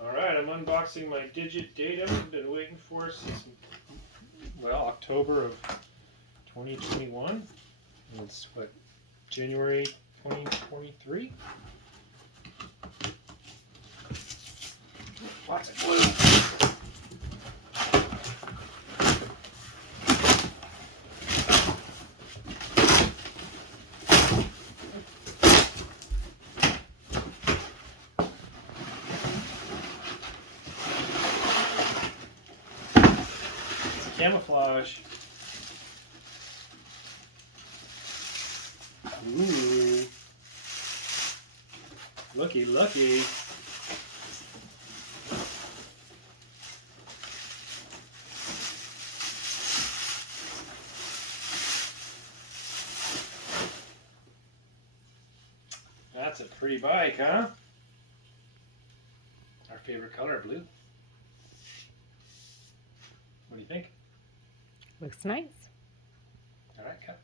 Alright, I'm unboxing my Digit Datum. Been waiting for since, well, October of 2021. And it's what, January 2023? Lots of glue. Camouflage. Ooh. Looky, looky. That's a pretty bike, huh? Our favorite color, blue. What do you think? Looks nice. All right, cut.